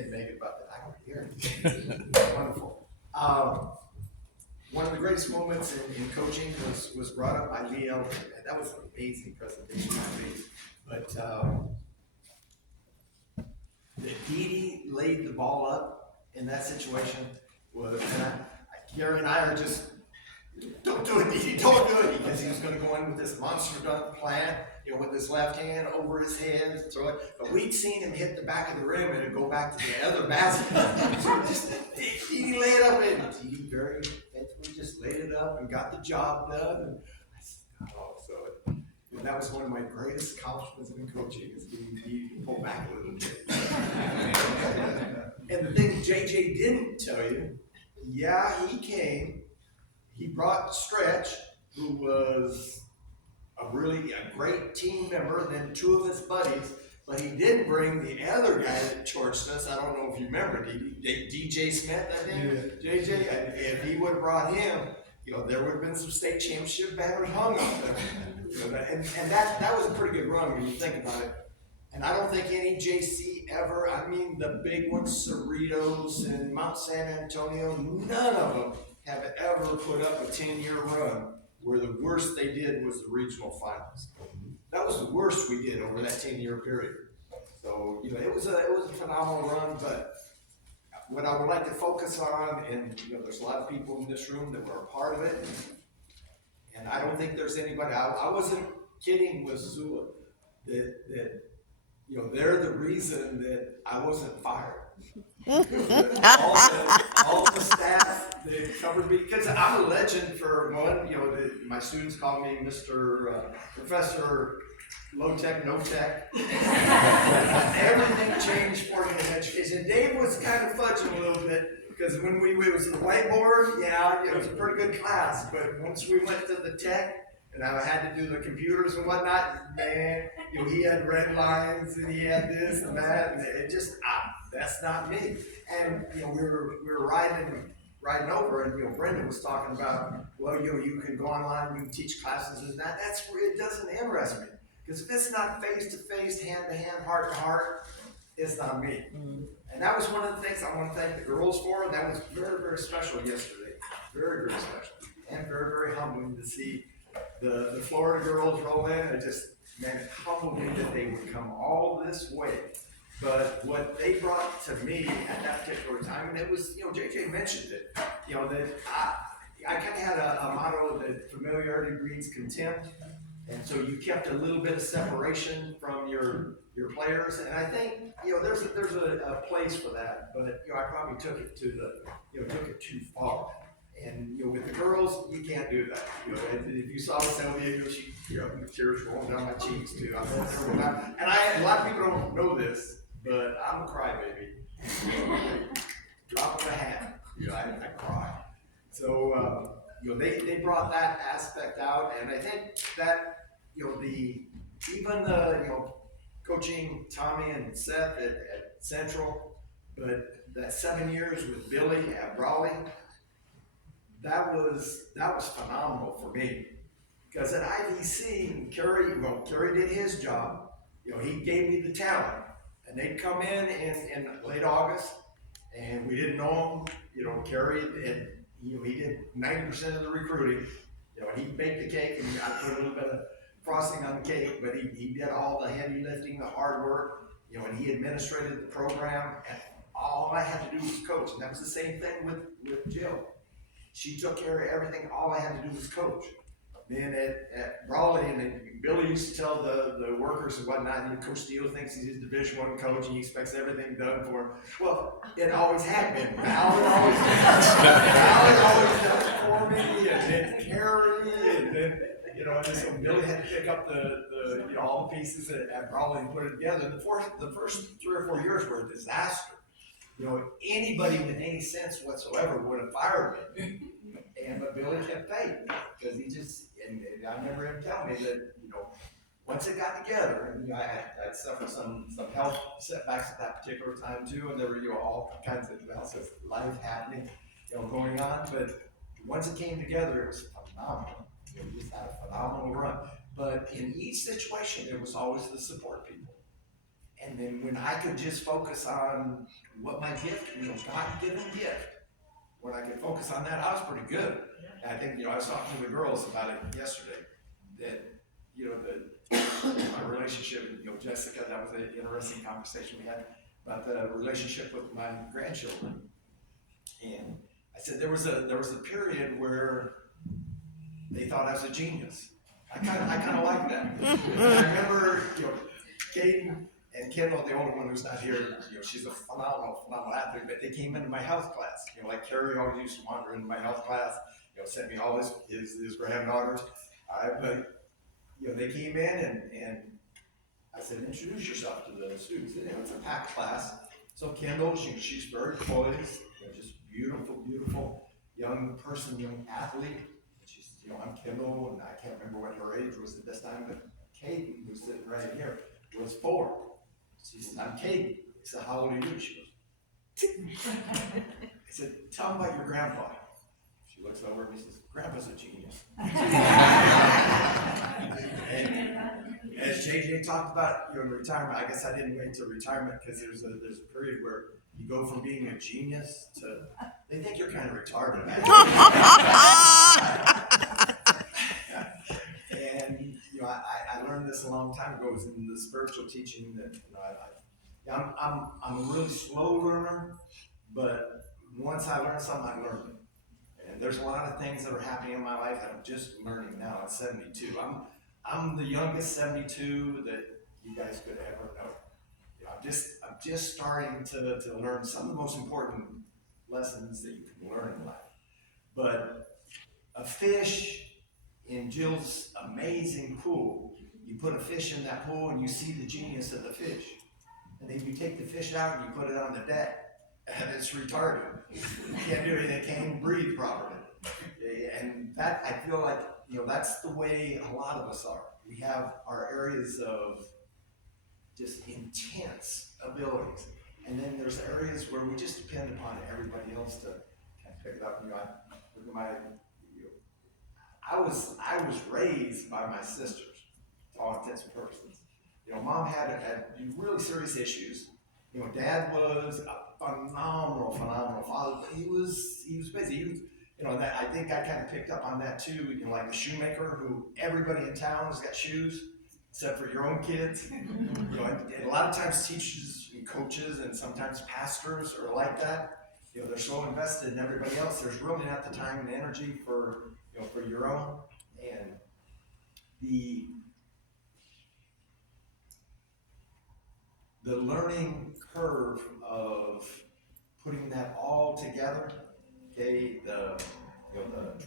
didn't make it, but I don't hear it. Wonderful. One of the greatest moments in coaching was brought up by Deyo, and that was an amazing presentation by me. But that Dee laid the ball up in that situation was, and Gary and I are just, don't do it, Dee, don't do it, because he was going to go in with this monster dunk plan, with his left hand over his head and throw it. But we'd seen him hit the back of the rim and it'd go back to the other basket. So just Dee laid it up, and Dee very faithfully just laid it up and got the job done. And I said, oh, so that was one of my greatest accomplishments in coaching, is getting Dee to pull back a little bit. And the thing JJ didn't tell you, he came. He brought Stretch, who was a great team member, and then two of his buddies, but he didn't bring the other guy that torched us. I don't know if you remember, DJ Smith, I think? Yeah. JJ, if he would have brought him, there would have been some state championship banners hung up there. And that was a pretty good run when you think about it. And I don't think any JC ever, the big ones, Cerritos and Mount San Antonio, none of them have ever put up a 10-year run where the worst they did was the regional finals. That was the worst we did over that 10-year period. So, it was a phenomenal run, but what I would like to focus on, and there's a lot of people in this room that were a part of it, and I don't think there's anybody, I wasn't kidding with Zula, that they're the reason that I wasn't fired. all the staff that covered me, because I'm a legend for one. My students call me Mr. Professor Low Tech, No Tech. Everything changed for me in education. Dave was kind of fudging a little bit, because when it was the whiteboard, it was a pretty good class. But once we went to the tech, and I had to do the computers and whatnot, man, he had red lines and he had this and that, and it just, that's not me. And, we were riding over, and, Brendan was talking about, well, you can go online, you can teach classes and that. That's where it doesn't interest me. Because if it's not face-to-face, hand-to-hand, heart-to-heart, it's not me. Mm-hmm. And that was one of the things I want to thank the girls for, and that was very, very special yesterday. Very, very special. And very, very humbling to see the Florida girls roll in. It humbled me that they would come all this way. But what they brought to me at that particular time, and it was, JJ mentioned it, that I kind of had a motto that familiarity breeds contempt. And so you kept a little bit of separation from your players, and I think there's a place for that, but I probably took it too far. And with the girls, you can't do that. If you saw Sylvia, she tears rolling down my cheeks too. A lot of people don't know this, but I'm a crybaby. Drop of a hat, I cry. So they brought that aspect out, and I think that even coaching Tommy and Seth at Central, but that 7 years with Billy at Brawley, that was phenomenal for me. Because at IVC, Kerry did his job. He gave me the talent, and they'd come in late August, and we didn't know him. Kerry and he did 90% of the recruiting. He'd bake the cake, and I put a little bit of frosting on the cake, but he did all the heavy lifting, the hard work, and he administrated the program, and all I had to do was coach. And that was the same thing with Jill. She took care of everything. All I had to do was coach. Then at Brawley, and Billy used to tell the workers and whatnot, Coach Deyo thinks he's a Division I coach and he expects everything done for him. Well, it always had been. Al had always done it for me, and then Carrie, and then and so Billy had to pick up the all the pieces at Brawley and put it together. The first 3 or 4 years were a disaster. Anybody with any sense whatsoever would have fired me. But Billy kept faith, because he just, and I remember him telling me that, once it got together, and I'd suffered some health setbacks at that particular time too, and there were all kinds of life happening, going on. But once it came together, it was phenomenal. We just had a phenomenal run. But in each situation, there was always the support people. And then when I could just focus on what my gift, God-given gift, when I could focus on that, I was pretty good. And I think, I was talking to the girls about it yesterday, that, my relationship, Jessica, that was an interesting conversation we had about the relationship with my grandchildren. And I said there was a period where they thought I was a genius. I kind of like that. And I remember, Caden and Kendall, the older one who's not here, she's a phenomenal athlete, but they came into my health class. Like Carrie always used to wander into my health class, sent me all his granddaughters. But they came in and I said, introduce yourself to the students. And, it's a packed class. So Kendall, she's very poised, just beautiful young person, young athlete. She's, I'm Kendall, and I can't remember what her age was at this time, but Katie, who's sitting right here, was 4. She said, I'm Katie. I said, how old are you? She goes, I said, tell me about your grandpa. She looks over at me and says, Grandpa's a genius. And as JJ talked about, in retirement, I guess I didn't wait till retirement because there's a period where you go from being a genius to, they think you're kind of retarded. And I learned this a long time ago. It was in the spiritual teaching that I'm a really slow learner, but once I learn something, I learn it. And there's a lot of things that are happening in my life that I'm just learning now at 72. I'm the youngest 72 that you guys could ever know. I'm just starting to learn some of the most important lessons that you can learn in life. But a fish in Jill's amazing pool, you put a fish in that pool and you see the genius of the fish. And then you take the fish out and you put it on the deck, and it's retarded. You can't do anything, it can't even breathe properly. And that, I feel like, that's the way a lot of us are. We have our areas of just intense abilities. And then there's areas where we just depend upon everybody else to kind of pick it up. I was raised by my sisters, to all intents and purposes. Mom had really serious issues. Dad was a phenomenal father, but he was busy. He was, that I think I kind of picked up on that too. Like the shoemaker who everybody in town has got shoes, except for your own kids. And a lot of times teachers and coaches and sometimes pastors are like that. They're so invested in everybody else. There's really not the time and energy for your own. And the learning curve of putting that all together, okay, the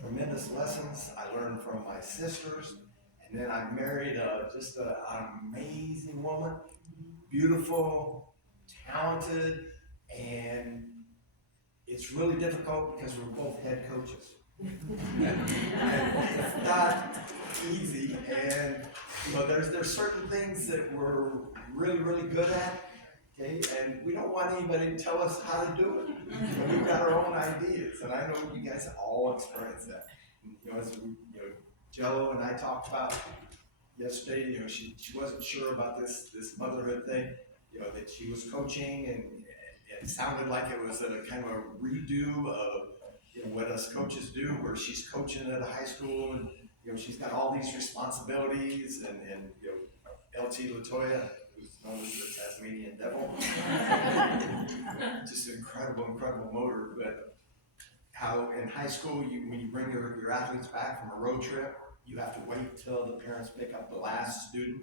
tremendous lessons I learned from my sisters, and then I married just an amazing woman, beautiful, talented, and it's really difficult because we're both head coaches. And it's not easy, and there's certain things that we're really good at, okay, and we don't want anybody to tell us how to do it. We've got our own ideas, and I know you guys all experience that. As Jello and I talked about yesterday, she wasn't sure about this motherhood thing, that she was coaching, and it sounded like it was a kind of a redo of what us coaches do, where she's coaching at a high school, and she's got all these responsibilities, and LT Latoya, who's known as the Tasmanian Devil, just an incredible motor. But how in high school, when you bring your athletes back from a road trip, you have to wait till the parents pick up the last student.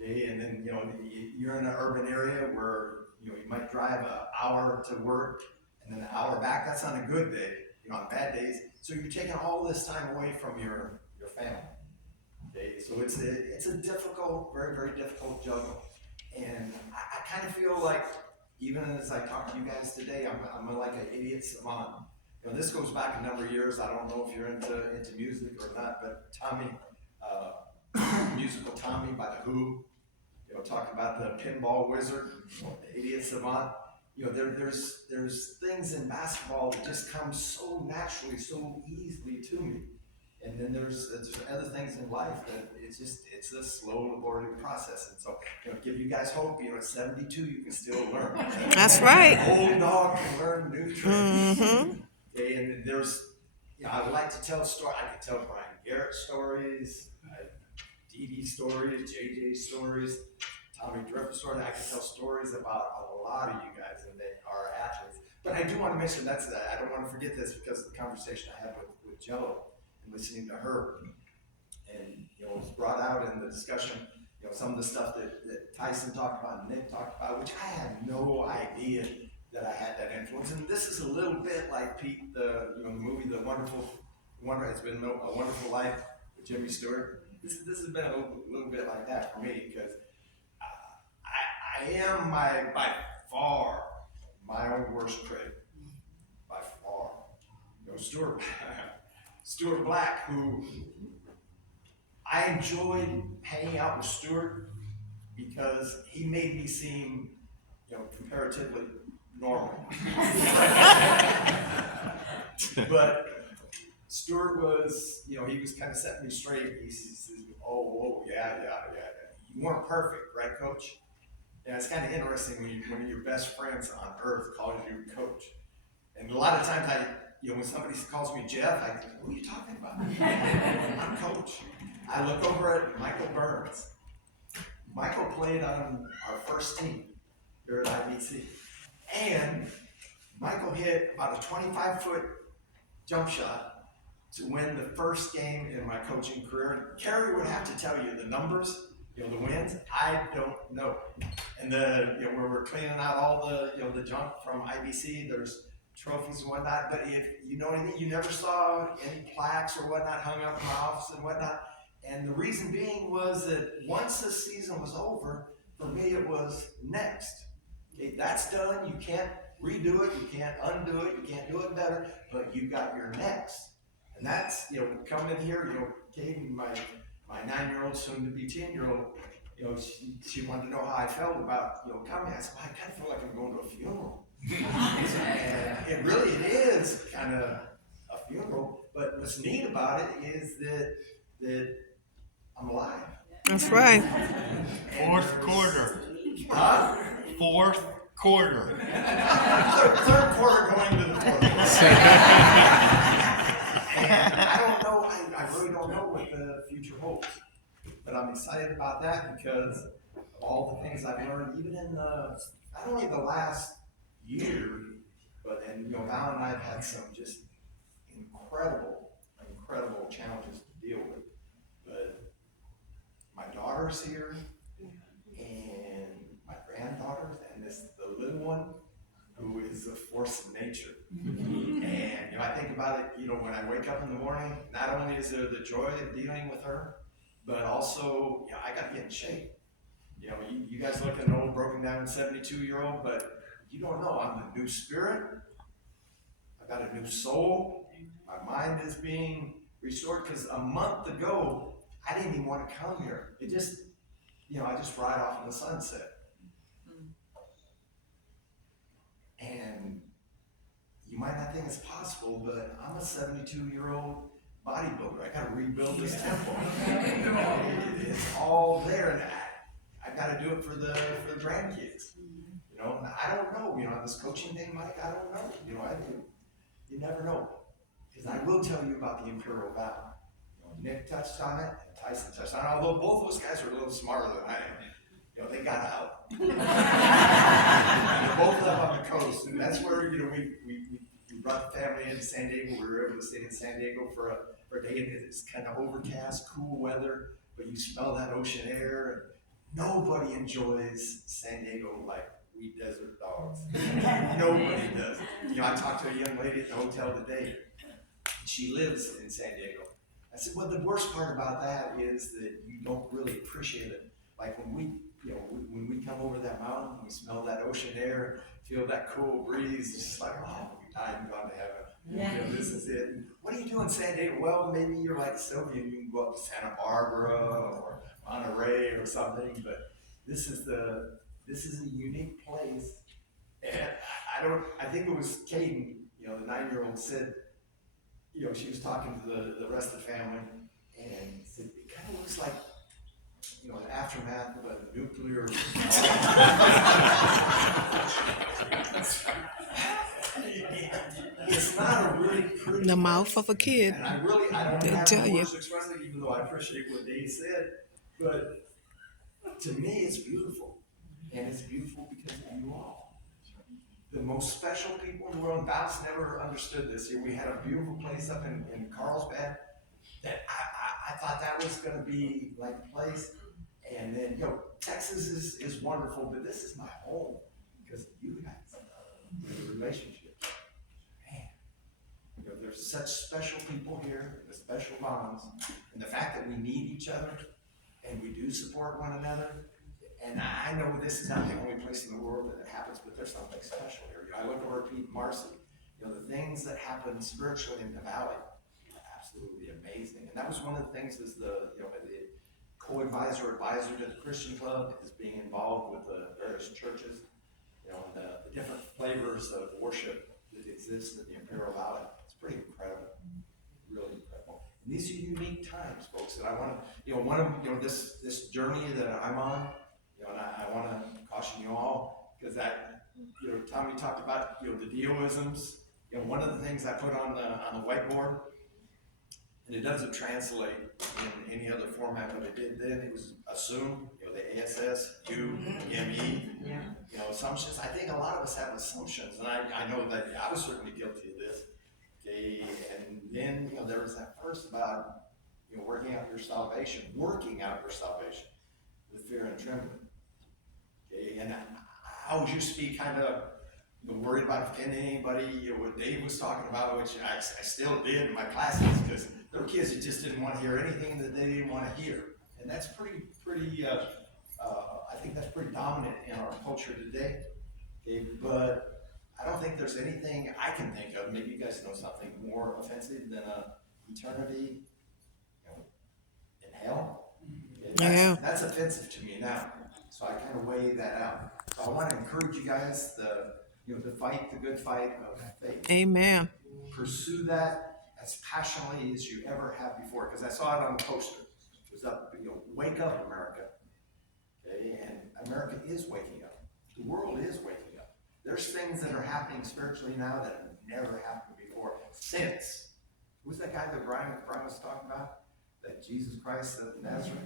Okay, and then you're in an urban area where you might drive an hour to work and then an hour back. That's on a good day, on bad days. So you're taking all this time away from your family. Okay, so it's a difficult, very difficult juggle. And I kind of feel like, even as I talk to you guys today, I'm like an idiot savant. This goes back a number of years. I don't know if you're into music or not, but Tommy, musical Tommy by The Who, talking about the pinball wizard, the idiot savant. There's things in basketball that just come so naturally, so easily to me. And then there's other things in life that it's a slow, laborious process. And so, give you guys hope. At 72, you can still learn. That's right. Old dog can learn new tricks. Mm-hmm. Okay, and I like to tell stories. I can tell Brian Garrett stories, Dee Dee stories, JJ stories, Tommy Drift stories. I can tell stories about a lot of you guys, and they are athletes. But I do want to mention I don't want to forget this because of the conversation I had with Jello and listening to her. And it was brought out in the discussion, some of the stuff that Tyson talked about and Nick talked about, which I had no idea that I had that influence. And this is a little bit like Pete, the movie The Wonder Has Been a Wonderful Life with Jimmy Stewart. This has been a little bit like that for me because I am by far my own worst critic, by far. Stuart Black, who I enjoyed hanging out with Stuart because he made me seem, comparatively normal. But Stuart was, he was kind of setting me straight. He says, oh, yeah. You weren't perfect, right, Coach? Yeah, it's kind of interesting when one of your best friends on earth calls you Coach. And a lot of times when somebody calls me Jeff, I think, who are you talking about? I'm Coach. I look over at Michael Burns. Michael played on our first team here at IBC. And Michael hit about a 25-foot jump shot to win the first game in my coaching career. Kerry would have to tell you the numbers, the wins. I don't know. And where we're cleaning out all the junk from IBC, there's trophies and whatnot. But if you know anything, you never saw any plaques or whatnot hung up in my office and whatnot. And the reason being was that once the season was over, for me it was next. Okay, that's done. You can't redo it. You can't undo it. You can't do it better. But you got your next. And that's, coming in here, Katie, my 9-year-old, soon to be 10-year-old, she wanted to know how I felt about, coming. I said, well, I kind of feel like I'm going to a funeral. And it is kind of a funeral. But what's neat about it is that I'm alive. That's right. Fourth quarter. Huh? Fourth quarter. Third quarter going to the fourth quarter. And I don't know, I really don't know what the future holds. But I'm excited about that because of all the things I've learned, even in not only the last year, but Val and I have had some just incredible challenges to deal with. But my daughter's here, and my granddaughter, and the little one, who is a force of nature. And I think about it, when I wake up in the morning, not only is there the joy of dealing with her, but also, I got to get in shape. You guys look at an old, broken down 72-year-old, but you don't know. I'm a new spirit. I've got a new soul. My mind is being restored because a month ago, I didn't even want to come here. It just, I just ride off in the sunset. And you might not think it's possible, but I'm a 72-year-old bodybuilder. I got to rebuild this temple. It's all there, and I got to do it for the grandkids. I don't know. This coaching thing, Mike, I don't know. You never know. Because I will tell you about the Imperial Vow. Nick touched on it, and Tyson touched on it. Although both of those guys are a little smarter than I am. They got out. They both live on the coast, and that's where we brought the family into San Diego. We were able to stay in San Diego for a day, and it's kind of overcast, cool weather, but you smell that ocean air. And nobody enjoys San Diego like we desert dogs. Nobody does. I talked to a young lady at the hotel today. She lives in San Diego. I said, well, the worst part about that is that you don't really appreciate it. Like when we come over that mountain, we smell that ocean air, feel that cool breeze, it's just like, oh, we died and gone to heaven. Yeah. This is it. What do you do in San Diego? Well, maybe you're like Sylvia, you can go up to Santa Barbara or Monterey or something, but this is a unique place. And I think it was Caden, the 9-year-old said, she was talking to the rest of the family, and said, it kind of looks like, the aftermath of a nuclear. It's not a really pretty. The mouth of a kid. And I don't They'll have tell the you. words to express it, even though I appreciate what Dave said. But to me, it's beautiful. And it's beautiful because of you all. The most special people in the world, Bob's never understood this. We had a beautiful place up in Carlsbad that I thought that was going to be like a place. And then, Texas is wonderful, but this is my home because of you guys, the relationship. Man, there's such special people here, the special bonds, and the fact that we need each other and we do support one another. And I know this is not the only place in the world that it happens, but there's something special here. I look over at Pete and Marcy, the things that happen spiritually in the valley are absolutely amazing. And that was one of the things as the co-advisor, advisor to the Christian Club is being involved with the various churches, and the different flavors of worship that exist in the Imperial Valley. It's pretty incredible, really incredible. And these are unique times, folks, that I want to, this journey that I'm on, and I want to caution you all, because Tommy talked about, the Deyoisms. One of the things I put on the whiteboard, and it doesn't translate in any other format, but it did then. It was assume, the ASS, UME, assumptions. I think a lot of us have assumptions, and I know that I was certainly guilty of this. Okay, and then there was that verse about working out your salvation with fear and trembling. Okay, and I always used to be kind of worried about offending anybody. What Dave was talking about, which I still did in my classes, because there were kids that just didn't want to hear anything that they didn't want to hear, and that's pretty. I think that's pretty dominant in our culture today. Okay, but I don't think there's anything I can think of. Maybe you guys know something more offensive than eternity, in hell. Okay, that's offensive to me now. So I kind of weigh that out. So I want to encourage you guys to fight the good fight of faith. Amen. Pursue that as passionately as you ever have before. Because I saw it on the poster. It was up, wake up, America. Okay, and America is waking up. The world is waking up. There's things that are happening spiritually now that have never happened before. Since, who's that guy that Brian was talking about? That Jesus Christ of Nazareth?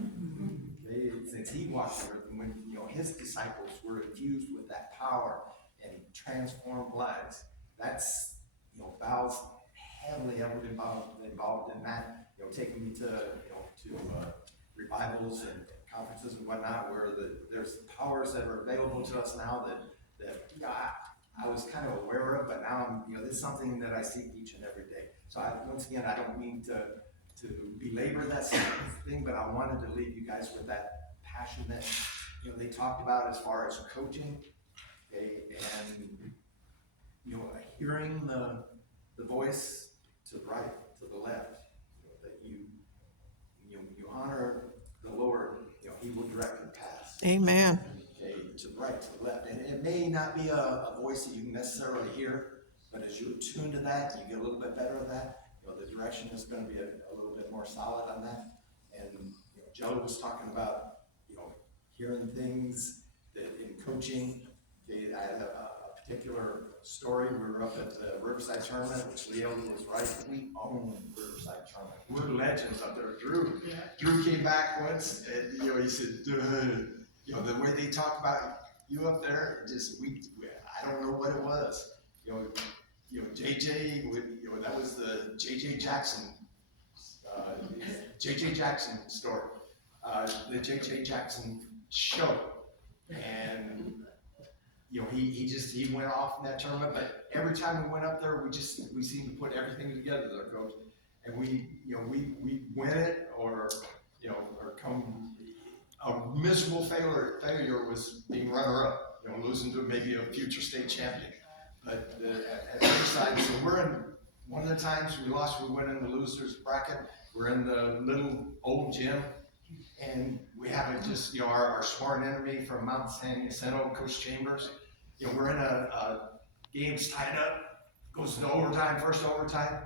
Since he walked the earth, and when his disciples were infused with that power and transformed lives, that's Val's heavily involved in that. Taking me to revivals and conferences and whatnot, where there's powers that are available to us now that I was kind of aware of, but now I'm it's something that I see each and every day. So once again, I don't mean to belabor that thing, but I wanted to leave you guys with that passion that they talked about as far as coaching, and hearing the voice to the right, to the left, that you honor the Lord. He will direct your path. Amen. Okay, to the right, to the left, and it may not be a voice that you can necessarily hear, but as you attune to that, you get a little bit better at that. The direction is going to be a little bit more solid on that. And Joe was talking about hearing things that in coaching. Okay, I had a particular story. We were up at the Riverside Tournament, which Leo was right. We own Riverside Tournament. We're legends up there. Drew came back once, and he said, the way they talk about you up there, I don't know what it was. JJ, that was the JJ Jackson story, the JJ Jackson show, and he went off in that tournament. But every time we went up there, we seemed to put everything together there, coach, and we win it or come. A miserable failure was being runner-up, losing to maybe a future state champion. But at the other side, so we're in, one of the times we lost, we went in the losers bracket. We're in the little old gym, and we have our sworn enemy from Mount San Jacinto, Coach Chambers. We're in a game's tied up, goes to overtime, first overtime.